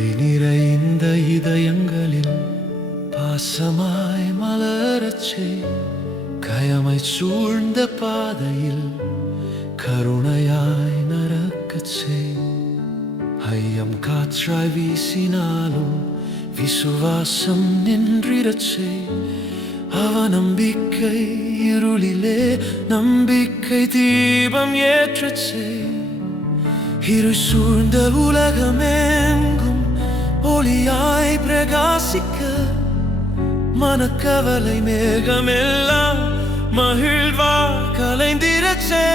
கவலை நிறைந்த இதயங்களில் பாசமாய் மலரச்சே, கயமை சூழ்ந்த பாதையில் கருணையாய் நடக்கச்சே. ஐயம் காற்றாய் வீசினாலும் விசுவாசம் நின்றிடச்சே. அவநம்பிக்கை இருளிலே நம்பிக்கை தீபம் ஏற்றச்சே. இரு சூழ்ந்த உலகமெங்கும் ஒளியாய் பிரகாசிக்க, மனக்கவலை மேகமெல்லாம் மகிழ்வா கலைந்திடச்சே.